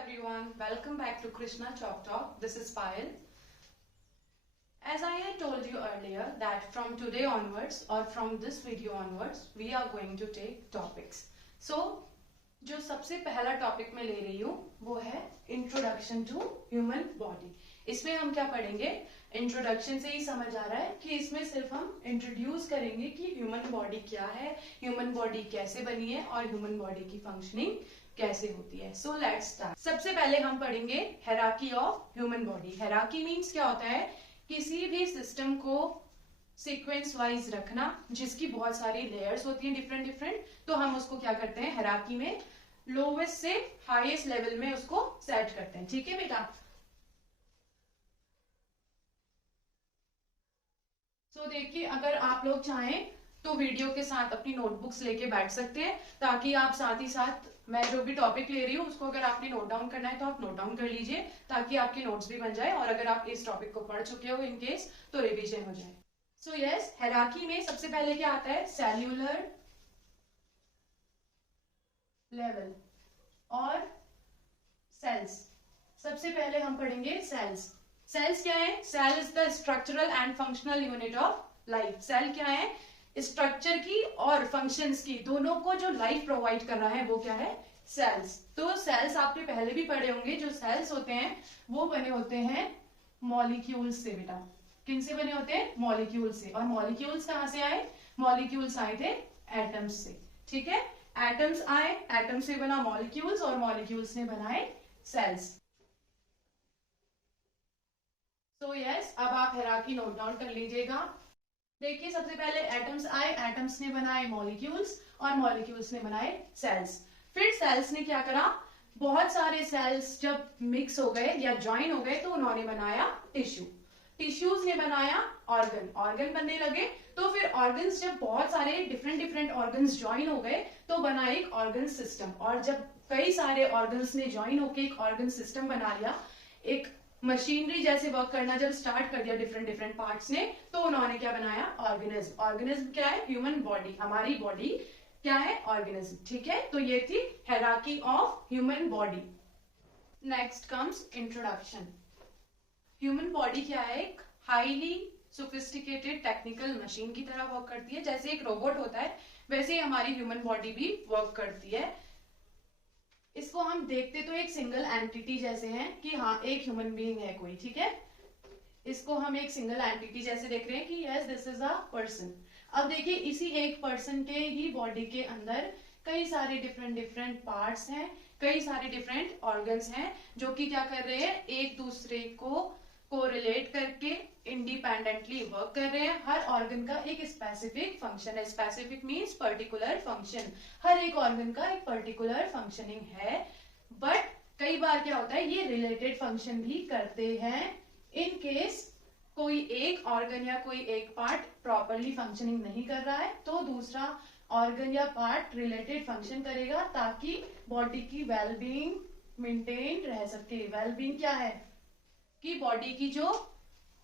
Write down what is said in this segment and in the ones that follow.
everyone, welcome back to Krishna Chalk Talk. This is Payal. As I had told you earlier that from today onwards or from this video onwards we are going to take topics. So जो सबसे पहला topic मैं ले रही हूँ वो है introduction to human body. इसमें हम क्या पढ़ेंगे? इंट्रोडक्शन से ही समझ आ रहा है कि इसमें सिर्फ हम इंट्रोड्यूस करेंगे कि ह्यूमन बॉडी क्या है, ह्यूमन बॉडी कैसे बनी है और ह्यूमन बॉडी की फंक्शनिंग कैसे होती है. So let's start. सबसे पहले हम पढ़ेंगे hierarchy of human body. Hierarchy means क्या होता है? किसी भी सिस्टम को सीक्वेंस वाइज रखना जिसकी बहुत सारी लेयर्स होती हैं डिफरेंट डिफरेंट. तो हम उसको क्या करते हैं? हायरार्की में लोवेस्ट से हाईएस्ट लेवल में उसको सेट करते हैं. ठीक है बेटा? सो देखिए, अगर आप लोग चाहें तो वीडियो के साथ अपनी नोटबुक्स लेके बैठ सकते हैं ताकि आप साथ ही साथ मैं जो भी टॉपिक ले रही हूँ उसको अगर आपने नोट डाउन करना है तो आप नोट डाउन कर लीजिए ताकि आपके नोट्स भी बन जाए और अगर आप इस टॉपिक को पढ़ चुके हो इन केस तो रिवीजन हो जाए. सो यस, हायरार्की में सबसे पहले क्या आता है? सेल्यूलर लेवल और सेल्स. सबसे पहले हम पढ़ेंगे सेल्स. सेल्स क्या है? Cell is the structural and functional unit of life. Cell क्या है? स्ट्रक्चर की और फंक्शंस की दोनों को जो लाइफ प्रोवाइड कर रहा है वो क्या है? सेल्स. तो सेल्स आपने पहले भी पढ़े होंगे. जो सेल्स होते हैं वो बने होते हैं मॉलिक्यूल्स से. बेटा किन से बने होते हैं? मॉलिक्यूल्स से. और मॉलिक्यूल्स कहां से आए? मॉलिक्यूल्स आए थे एटम्स से. ठीक है, एटम्स आए, एटम से बना मॉलिक्यूल्स और मॉलिक्यूल्स ने बनाए सेल्स. सो यस, अब आप हायरार्की नोट डाउन कर लीजिएगा. देखिए, सबसे पहले एटम्स आए, एटम्स ने बनाए मॉलिक्यूल्स और मॉलिक्यूल्स ने बनाए सेल्स. फिर सेल्स ने क्या करा? बहुत सारे सेल्स जब मिक्स हो गए या ज्वाइन हो गए तो उन्होंने बनाया टिश्यू. टिश्यूज ने बनाया ऑर्गन, ऑर्गन बनने लगे. तो फिर ऑर्गन्स, जब बहुत सारे डिफरेंट डिफरेंट ऑर्गन्स ज्वाइन हो गए तो बना एक ऑर्गन सिस्टम. और जब कई सारे ऑर्गन्स ने ज्वाइन होकर एक ऑर्गन सिस्टम बना लिया, एक मशीनरी जैसे वर्क करना जब स्टार्ट कर दिया डिफरेंट डिफरेंट पार्ट्स ने, तो उन्होंने क्या बनाया? ऑर्गेनिज्म. ऑर्गेनिज्म क्या है? Human body. हमारी बॉडी क्या है? ऑर्गेनिज्म. ठीक है, तो ये थी hierarchy of human body. Next comes introduction. Human body क्या है? एक हाईली सोफिस्टिकेटेड टेक्निकल मशीन की तरह वर्क करती है. जैसे एक रोबोट होता है वैसे ही हमारी ह्यूमन बॉडी भी वर्क करती है. इसको हम देखते तो एक सिंगल एंटिटी जैसे हैं कि हाँ एक ह्यूमन बीइंग है कोई. ठीक है, इसको हम एक सिंगल एंटिटी जैसे देख रहे हैं कि yes this is a person. अब देखिए, इसी एक पर्सन के ही बॉडी के अंदर कई सारे डिफरेंट डिफरेंट पार्ट्स हैं, कई सारे डिफरेंट ऑर्गन्स हैं जो कि क्या कर रहे हैं? एक दूसरे को कोरिलेट करके इंडिपेंडेंटली वर्क कर रहे हैं. हर ऑर्गन का एक स्पेसिफिक फंक्शन है. Specific means particular function. हर एक ऑर्गन का एक पर्टिकुलर फंक्शनिंग है. बट कई बार क्या होता है? ये रिलेटेड फंक्शन भी करते हैं. इन केस कोई एक ऑर्गन या कोई एक पार्ट प्रॉपरली फंक्शनिंग नहीं कर रहा है तो दूसरा ऑर्गन या पार्ट रिलेटेड फंक्शन करेगा ताकि बॉडी की वेलबींग मेंटेन रह सके. वेलबींग क्या है? कि बॉडी की जो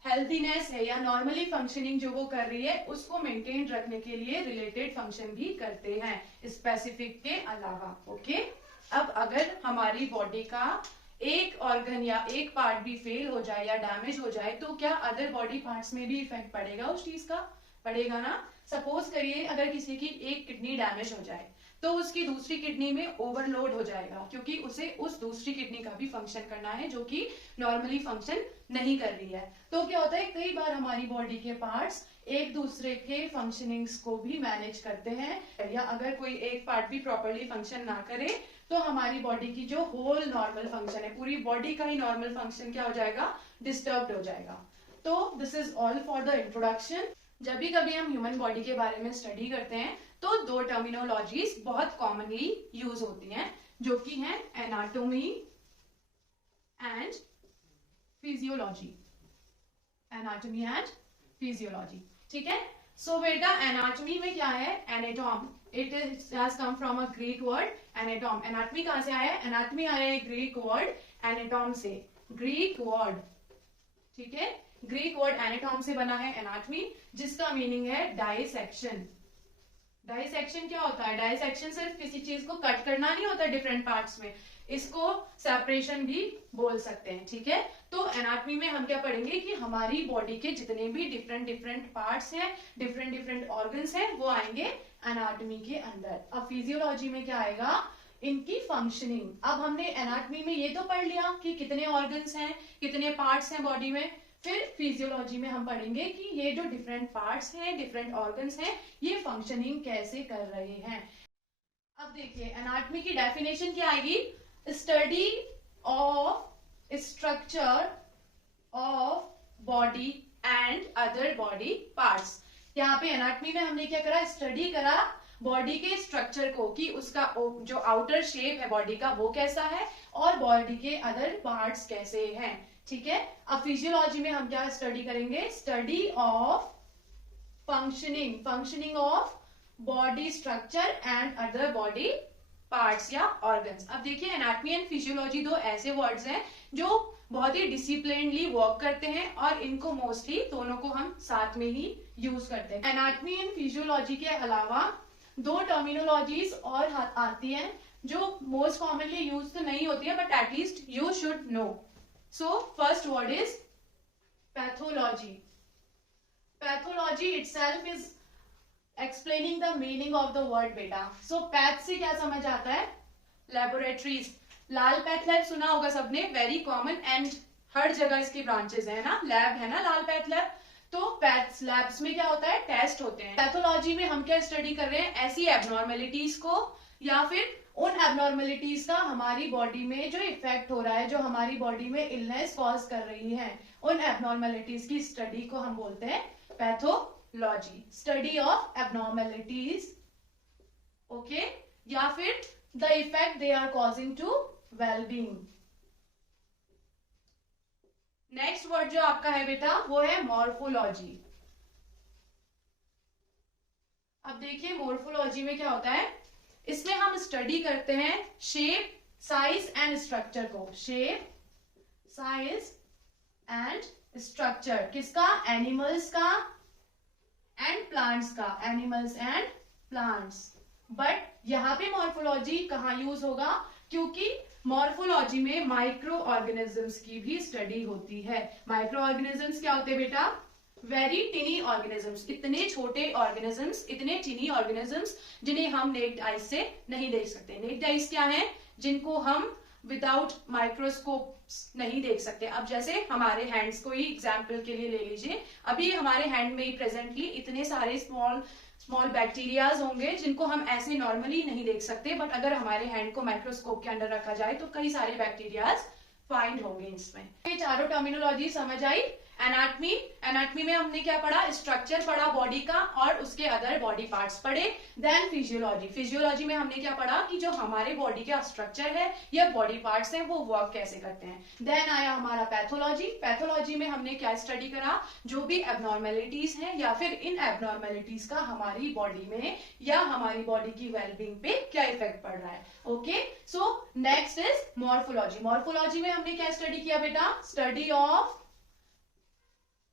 हेल्थीनेस है या नॉर्मली फंक्शनिंग जो वो कर रही है उसको मेंटेन रखने के लिए रिलेटेड फंक्शन भी करते हैं स्पेसिफिक के अलावा. ओके, अब अगर हमारी बॉडी का एक ऑर्गन या एक पार्ट भी फेल हो जाए या डैमेज हो जाए तो क्या अदर बॉडी पार्ट्स में भी इफेक्ट पड़ेगा? उस चीज का पड़ेगा ना. सपोज करिए अगर किसी की एक किडनी डैमेज हो जाए तो उसकी दूसरी किडनी में ओवरलोड हो जाएगा क्योंकि उसे उस दूसरी किडनी का भी फंक्शन करना है जो कि नॉर्मली फंक्शन नहीं कर रही है. तो क्या होता है? कई बार हमारी बॉडी के पार्ट्स एक दूसरे के फंक्शनिंग्स को भी मैनेज करते हैं या अगर कोई एक पार्ट भी प्रॉपरली फंक्शन ना करे तो हमारी बॉडी की जो होल नॉर्मल फंक्शन है, पूरी बॉडी का ही नॉर्मल फंक्शन क्या हो जाएगा? डिस्टर्ब्ड हो जाएगा. तो this is all for the introduction. जब भी कभी हम ह्यूमन बॉडी के बारे में स्टडी करते हैं तो दो टर्मिनोलॉजीज बहुत कॉमनली यूज होती हैं जो कि हैं anatomy and physiology. Anatomy and physiology. ठीक है, सो बेटा एनाटॉमी में क्या है? Anatom. It has come from a Greek word anatom. Anatomy कहां से आया है? एनाटॉमी आया है ग्रीक वर्ड एनाटॉम से. Greek word. ठीक है, ग्रीक वर्ड एनाटॉम से बना है एनाटॉमी जिसका मीनिंग है डाइसेक्शन. डाइसेक्शन क्या होता है? डाइसेक्शन सिर्फ किसी चीज को कट करना नहीं होता डिफरेंट पार्ट्स में. इसको सेपरेशन भी बोल सकते हैं, ठीक है। तो एनाटॉमी में हम क्या पढ़ेंगे कि हमारी बॉडी के जितने भी डिफरेंट डिफरेंट पार्ट्स हैं, डिफरेंट डिफरेंट ऑर्गन्स हैं, वो आएंगे एनाटॉमी के अंदर। अब फिजियोलॉजी में क्या आएगा, इनकी फंक्शनिंग। अब हमने एनाटॉमी में ये तो पढ़ लिया कि कितने ऑर्गन्स हैं, कितने पार्ट्स हैं बॉडी में। फिर फिजियोलॉजी में हम पढ़ेंगे कि ये जो डिफरेंट पार्ट्स हैं, डिफरेंट ऑर्गन्स हैं, ये फंक्शनिंग कैसे कर रहे हैं। अब देखिए एनाटॉमी की डेफिनेशन क्या आएगी, study of structure of body and other body parts. यहाँ पे एनाटॉमी में हमने क्या करा, स्टडी करा बॉडी के स्ट्रक्चर को, कि उसका जो आउटर शेप है बॉडी का वो कैसा है और बॉडी के अदर पार्ट्स कैसे हैं, ठीक है। अब फिजियोलॉजी में हम क्या स्टडी करेंगे, study of functioning of body structure and other body parts या ऑर्गन्स। अब देखिए एनाटॉमी एंड फिजियोलॉजी दो ऐसे वर्ड्स हैं जो बहुत ही डिसिप्लिनली वर्क करते हैं और इनको मोस्टली दोनों को हम साथ में ही यूज करते हैं। एनाटॉमी एंड फिजियोलॉजी के अलावा दो टर्मिनोलॉजीज और आती हैं जो मोस्ट कॉमनली यूज तो नहीं होती है, but at least you should know. So first word is pathology. Pathology itself is explaining the meaning of the word beta. So path से क्या समझ आता है, laboratories. लाल पैथ लैब सुना होगा सबने, वेरी कॉमन एंड हर जगह इसकी ब्रांचेस है ना, लैब है ना लाल पैथ लैब। तो पैथ लैब्स में क्या होता है, टेस्ट होते हैं। पैथोलॉजी में हम क्या स्टडी कर रहे हैं, ऐसी एबनॉर्मेलिटीज को या फिर उन एबनॉर्मेलिटीज का हमारी बॉडी में जो इफेक्ट हो रहा है, जो हमारी बॉडी में इलनेस कॉज कर रही है, उन एबनॉर्मेलिटीज की स्टडी को हम बोलते हैं pathology. Study of abnormalities, okay, या फिर the effect they are causing to wellbeing. Next word जो आपका है बेटा वो है मॉर्फोलॉजी। अब देखिए मॉर्फोलॉजी में क्या होता है, इसमें हम स्टडी करते हैं शेप, साइज एंड स्ट्रक्चर को। शेप, साइज एंड स्ट्रक्चर किसका, एनिमल्स का एंड प्लांट्स का, एनिमल्स एंड प्लांट्स। बट यहाँ पे मॉर्फोलॉजी कहाँ यूज होगा, क्योंकि मॉर्फोलॉजी में माइक्रो ऑर्गेनिजम्स की भी स्टडी होती है। माइक्रो ऑर्गेनिजम्स क्या होते हैं बेटा, वेरी टिनी ऑर्गेनिजम्स, इतने छोटे ऑर्गेनिजम्स, इतने टिनी ऑर्गेनिजम्स जिन्हें हम नेक्ड आइज से नहीं देख सकते। नेक्ड आइज क्या है, जिनको हम विदाउट माइक्रोस्कोप नहीं देख सकते। अब जैसे हमारे हैंड्स को ही एग्जाम्पल के लिए ले लीजिए, अभी हमारे हैंड में ही प्रेजेंटली इतने सारे स्मॉल बैक्टीरियाज होंगे जिनको हम ऐसे नॉर्मली नहीं देख सकते, बट अगर हमारे हैंड को माइक्रोस्कोप के अंदर रखा जाए तो कई सारे बैक्टीरियाज फाइंड होंगे इसमें। ये चारों टर्मिनोलॉजी समझ आई। एनाटॉमी में हमने क्या पढ़ा, स्ट्रक्चर पढ़ा बॉडी का और उसके अदर बॉडी पार्ट्स पढ़े। देन फिजियोलॉजी में हमने क्या पढ़ा कि जो हमारे बॉडी का स्ट्रक्चर है या बॉडी पार्ट्स हैं वो वर्क कैसे करते हैं। देन आया हमारा पैथोलॉजी में हमने क्या स्टडी करा, जो भी एबनॉर्मेलिटीज हैं या फिर इन एबनॉर्मेलिटीज का हमारी बॉडी में या हमारी बॉडी की वेलबींग पे क्या इफेक्ट पड़ रहा है। Okay, so next is morphology में हमने क्या स्टडी किया बेटा, study of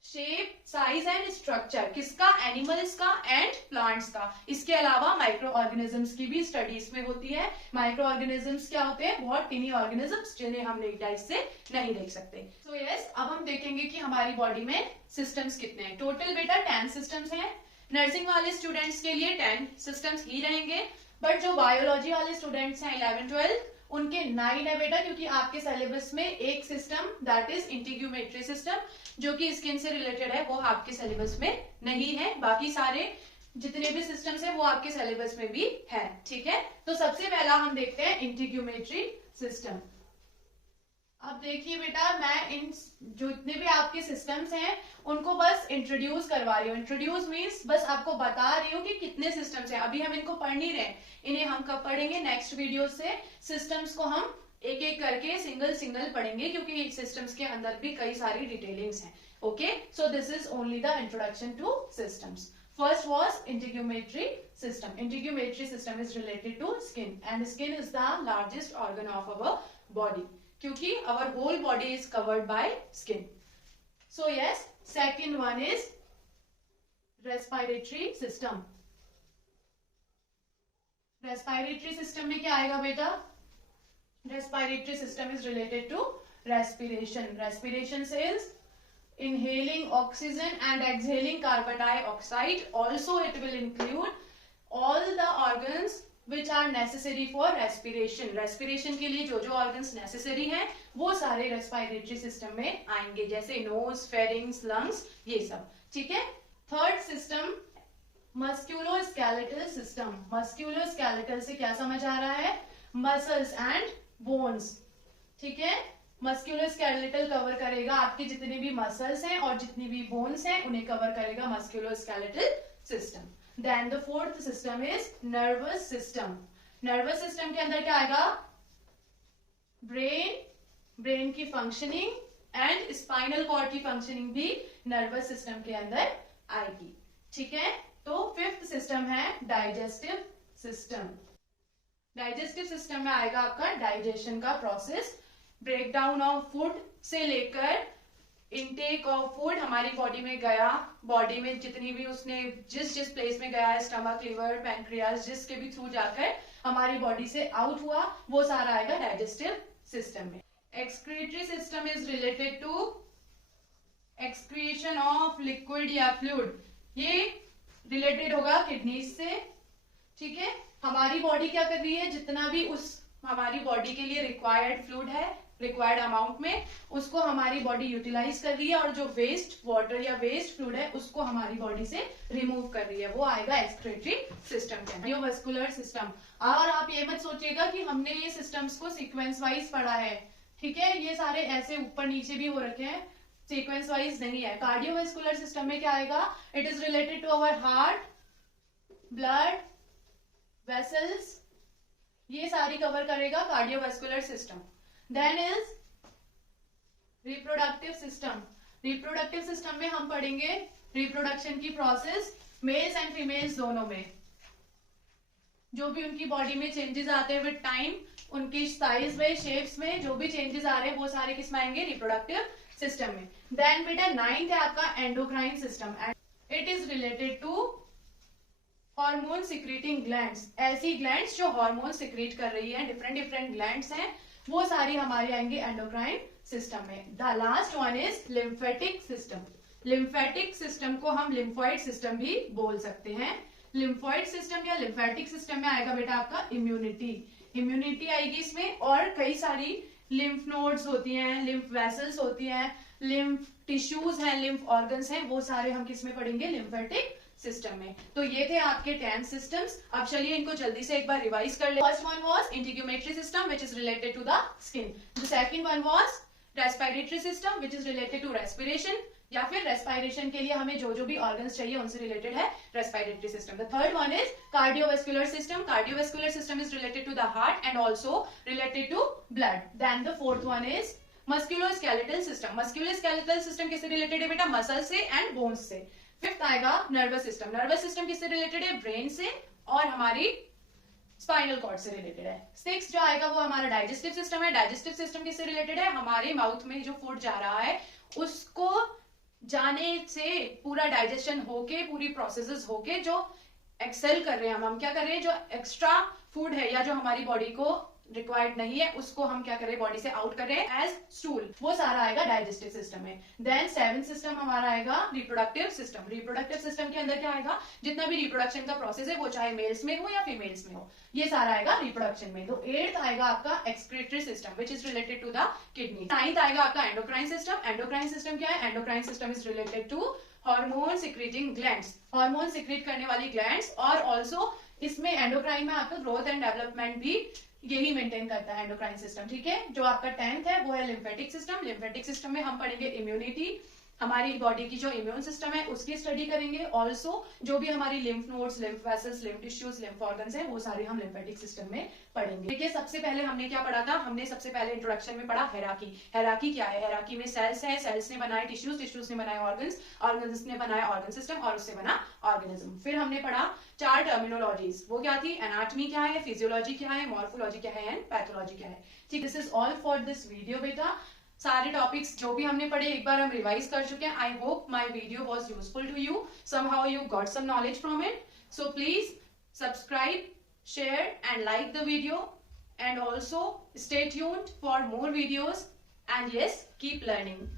shape, size and structure किसका, एनिमल्स का एंड प्लांट्स का। इसके अलावा माइक्रो ऑर्गेनिजम्स की भी स्टडी इसमें होती है। माइक्रो ऑर्गेनिजम्स क्या होते हैं, बहुत टिनी ऑर्गेनिजम्स जिन्हें हम नेक्ड आइज से नहीं देख सकते। सो यस, अब हम देखेंगे कि हमारी बॉडी में सिस्टम्स कितने हैं। टोटल बेटा 10 सिस्टम्स हैं। नर्सिंग वाले स्टूडेंट्स के लिए 10 सिस्टम्स ही रहेंगे, बट जो बायोलॉजी वाले स्टूडेंट्स हैं 11-12 उनके 9 है बेटा, क्योंकि आपके सिलेबस में एक सिस्टम दैट इज इंटीग्यूमेट्री सिस्टम जो कि स्किन से रिलेटेड है वो आपके सिलेबस में नहीं है। बाकी सारे जितने भी सिस्टम्स हैं वो आपके सिलेबस में भी है, ठीक है। तो सबसे पहला हम देखते हैं इंटीग्यूमेट्री सिस्टम। अब देखिए बेटा, मैं इन जो जितने भी आपके सिस्टम्स हैं उनको बस इंट्रोड्यूस करवा रही हूँ। इंट्रोड्यूस मीन्स बस आपको बता रही हूँ कि कितने सिस्टम्स हैं। अभी हम इनको पढ़ नहीं रहे, इन्हें हम कब पढ़ेंगे, नेक्स्ट वीडियो से सिस्टम्स को हम एक एक करके सिंगल पढ़ेंगे, क्योंकि सिस्टम्स के अंदर भी कई सारी डिटेलिंग्स हैं। Okay, so this is only the introduction to systems. First was integumentary system. Integumentary system is related to skin, and skin is the largest organ of our body, क्योंकि our whole body is covered by skin. So yes, second one is respiratory system. Respiratory system में क्या आएगा बेटा, Respiratory system is related to respiration. Respiration says inhaling oxygen and exhaling carbon dioxide. Also it will include all the organs which are necessary for respiration. respiration के लिए जो जो organs necessary हैं वो सारे respiratory system में आएंगे, जैसे nose, pharynx, lungs, ये सब. ठीक है. Third system musculoskeletal system. Musculoskeletal से क्या समझ आ रहा है? Muscles and bones. ठीक है. मस्क्यूलोस्केलेटल कवर करेगा आपके जितने भी मसल्स हैं और जितनी भी बोन्स हैं उन्हें कवर करेगा musculoskeletal system. Then the fourth system is nervous system. Nervous system के अंदर क्या आएगा? ब्रेन, ब्रेन की फंक्शनिंग एंड स्पाइनल कॉर्ड की फंक्शनिंग भी नर्वस सिस्टम के अंदर आएगी. ठीक है. तो फिफ्थ सिस्टम है डाइजेस्टिव सिस्टम. डाइजेस्टिव सिस्टम में आएगा आपका डाइजेशन का process, break down of food से लेकर इनटेक ऑफ फूड हमारी बॉडी में गया, बॉडी में जितनी भी उसने जिस प्लेस में गया है, स्टमक, लिवर, पैंक्रियाज, जिसके भी थ्रू जाकर हमारी बॉडी से आउट हुआ, वो सारा आएगा डाइजेस्टिव सिस्टम में. Excretory system is related to excretion of liquid या फ्लूइड. ये रिलेटेड होगा किडनीज से. ठीक है. हमारी बॉडी क्या कर रही है? जितना भी उस हमारी बॉडी के लिए रिक्वायर्ड फ्लूइड है, रिक्वायर्ड अमाउंट में, उसको हमारी बॉडी यूटिलाइज कर रही है और जो वेस्ट वाटर या वेस्ट फ्लूइड है उसको हमारी बॉडी से रिमूव कर रही है, वो आएगा एक्सक्रीटरी सिस्टम के अंदर. Cardiovascular system. और आप ये मत सोचिएगा कि हमने ये सिस्टम्स को सीक्वेंस वाइज पढ़ा है. ठीक है. ये सारे ऐसे ऊपर नीचे भी हो रखे हैं, सीक्वेंस वाइज नहीं है. कार्डियोवास्कुलर सिस्टम में क्या आएगा? It is related to our heart, blood, vessels, ये सारी कवर करेगा cardiovascular system. Then is reproductive system. Reproductive system में हम पढ़ेंगे रिप्रोडक्शन की प्रोसेस मेल्स एंड फीमेल्स दोनों में, जो भी उनकी बॉडी में चेंजेस आते हैं विद टाइम, उनकी साइज में, शेप्स में जो भी चेंजेस आ रहे हैं वो सारे किस में आएंगे? रिप्रोडक्टिव सिस्टम में. देन बेटा नाइन्थ है आपका endocrine system. It is related to hormone secreting glands. ऐसी ग्लैंड्स जो हार्मोन सिक्रीट कर रही है, डिफरेंट डिफरेंट ग्लैंड्स हैं, वो सारी हमारी आएंगी एंडोक्राइन सिस्टम में. The last one is lymphatic system. Lymphatic system को हम लिम्फोइड सिस्टम भी बोल सकते हैं. लिम्फोइड सिस्टम या लिम्फेटिक सिस्टम में आएगा बेटा आपका इम्यूनिटी. इम्यूनिटी आएगी इसमें, और कई सारी लिम्फ नोड्स होती हैं, लिम्फ वेसल्स होती हैं, लिम्फ टिश्यूज हैं, लिम्फ ऑर्गन्स हैं, वो सारे हम किस में पढ़ेंगे? लिम्फेटिक सिस्टम में. तो ये थे आपके 10 सिस्टम्स. अब चलिए इनको जल्दी से एक बार रिवाइज कर ले. First one was integumentary system which is related to the skin. The second one was respiratory system which is related to respiration, या फिर रेस्पिरेशन के लिए हमें जो जो भी ऑर्गन्स चाहिए उनसे रिलेटेड है respiratory system. The third one is cardiovascular system. Cardiovascular system is related to the heart and also related to blood. Then the fourth one is musculoskeletal system. Musculoskeletal system किससे related है बेटा? Muscle से and bones से. Fifth आएगा nervous system. Nervous system किससे related है? Brain से और हमारी स्पाइनल कॉर्ड से रिलेटेड है. सिक्स जो आएगा वो हमारा डाइजेस्टिव सिस्टम है. डाइजेस्टिव सिस्टम किससे रिलेटेड है? हमारे माउथ में जो फूड जा रहा है उसको जाने से पूरा डाइजेशन होके, पूरी प्रोसेसेस होके जो एक्सेल कर रहे हैं, हम क्या कर रहे हैं, जो एक्स्ट्रा फूड है या जो हमारी बॉडी को रिक्वायर्ड नहीं है उसको हम क्या कर रहे हैं? बॉडी से आउट कर रहे हैं एज स्टूल. वो सारा आएगा डाइजेस्टिव सिस्टम में. देन सेवेंथ सिस्टम हमारा आएगा रिप्रोडक्टिव सिस्टम. रिप्रोडक्टिव सिस्टम के अंदर क्या आएगा? जितना भी रिप्रोडक्शन का प्रोसेस है वो चाहे मेल्स में हो या फीमेल्स में हो, ये सारा आएगा रिप्रोडक्शन में. तो एट्थ आएगा आपका excretory system which is related to the kidney. Ninth आएगा आपका एंडोक्राइन सिस्टम. एंडोक्राइन सिस्टम क्या है? Endocrine system is related to hormone secreting glands, hormone secrete करने वाली ग्लैंड्स. और ऑल्सो इसमें एंडोक्राइन में आपका ग्रोथ एंड डेवलपमेंट भी यही मेंटेन करता है एंडोक्राइन सिस्टम. ठीक है. जो आपका 10th है वो है लिम्फेटिक सिस्टम. लिम्फेटिक सिस्टम में हम पढ़ेंगे इम्यूनिटी, हमारी बॉडी की जो इम्यून सिस्टम है उसकी स्टडी करेंगे. ऑल्सो जो भी हमारी lymph nodes, lymph vessels, lymph tissues, lymph organs हैं वो सारे हम लिम्फेटिक सिस्टम में पढ़ेंगे. देखिए सबसे पहले हमने क्या पढ़ा था? हमने सबसे पहले इंट्रोडक्शन में पढ़ा हेराकी. हेराकी क्या है? हेराकी में सेल्स है, सेल्स ने बनाए टिश्यूज, टिश्यूज ने बनाए ऑर्गन्स, ऑर्गन्स ने बनाया ऑर्गन सिस्टम और उससे बना ऑर्गेनिज्म. फिर हमने पढ़ा 4 टर्मिनोलॉजीज. वो क्या थी? एनाटॉमी क्या है, फिजियोलॉजी क्या है, मॉर्फोलॉजी क्या है एंड पैथोलॉजी क्या है. ठीक. This is all for this video बेटा. सारे टॉपिक्स जो भी हमने पढ़े एक बार हम रिवाइज कर चुके हैं. I hope my video was useful to you. somehow you got some knowledge from it. So please subscribe, share and like the video. and also stay tuned for more videos, and yes, keep learning.